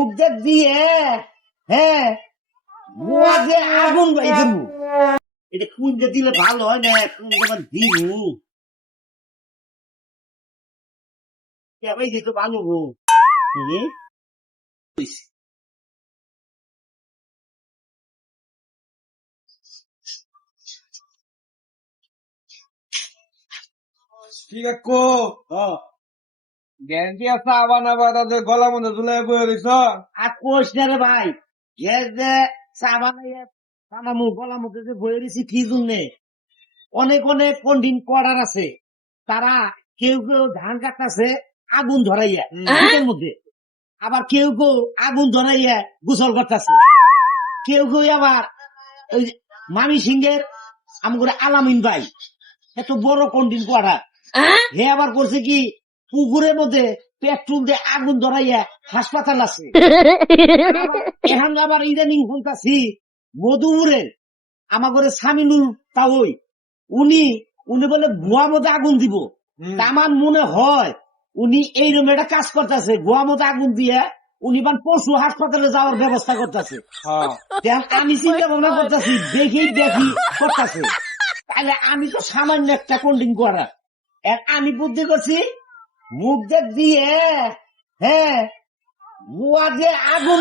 মুখে দিয়ে হ্যাঁ গোয়া যে আগুন বাই দেবো এটা কুঞ্জে দিলে ভালো হয় না কুঞ্জে দিবু ভাই যেত ভালো গো ঠিক আছে গ্যারান্টি আছে আবার না বাদা গলা মধ্যে ঝুলাই বয়ে রইছ আর কোষ না রে ভাই যে চা বানাইয়া বানামু গলা মধ্যে যে বয়ে দিছি কি জন্যে অনেক অনেক কন্ডিন করার আছে তারা কেউ কেউ ধান কাটতেছে আগুন ধরাইয়া শীতের মধ্যে আবার কেউ কেউ আগুন ধরাইয়া গোসল করতেছে কেউ কেউ আবার ওই মামি সিংহের আমগরে আলামিন ভাই এত বড় কন্ডিন করা হে আবার করছে কি পুকুরের মধ্যে পেট্রোল দিয়ে আগুন ধরাইয়া হাসপাতাল আছে এখন আবার ইদানিং শুনতাছি মধুপুরের আমাগরে সামিনুল তাওই উনি উনি বলে গোয়া মধ্যে আগুন দিব তা আমার মনে হয় উনি এইরকম একটা কাজ করতেছে গোয়া মধ্যে আগুন দিয়ে উনি পশু হাসপাতালে যাওয়ার ব্যবস্থা করতেছে আমি চিন্তা ভাবনা করতেছি দেখি করতেছে তাহলে আমি তো সামান্য একটা কন্ডিং করা আমি বুদ্ধি করছি মুখ দিয়ে হ্যাঁ গোয়া যে আগুন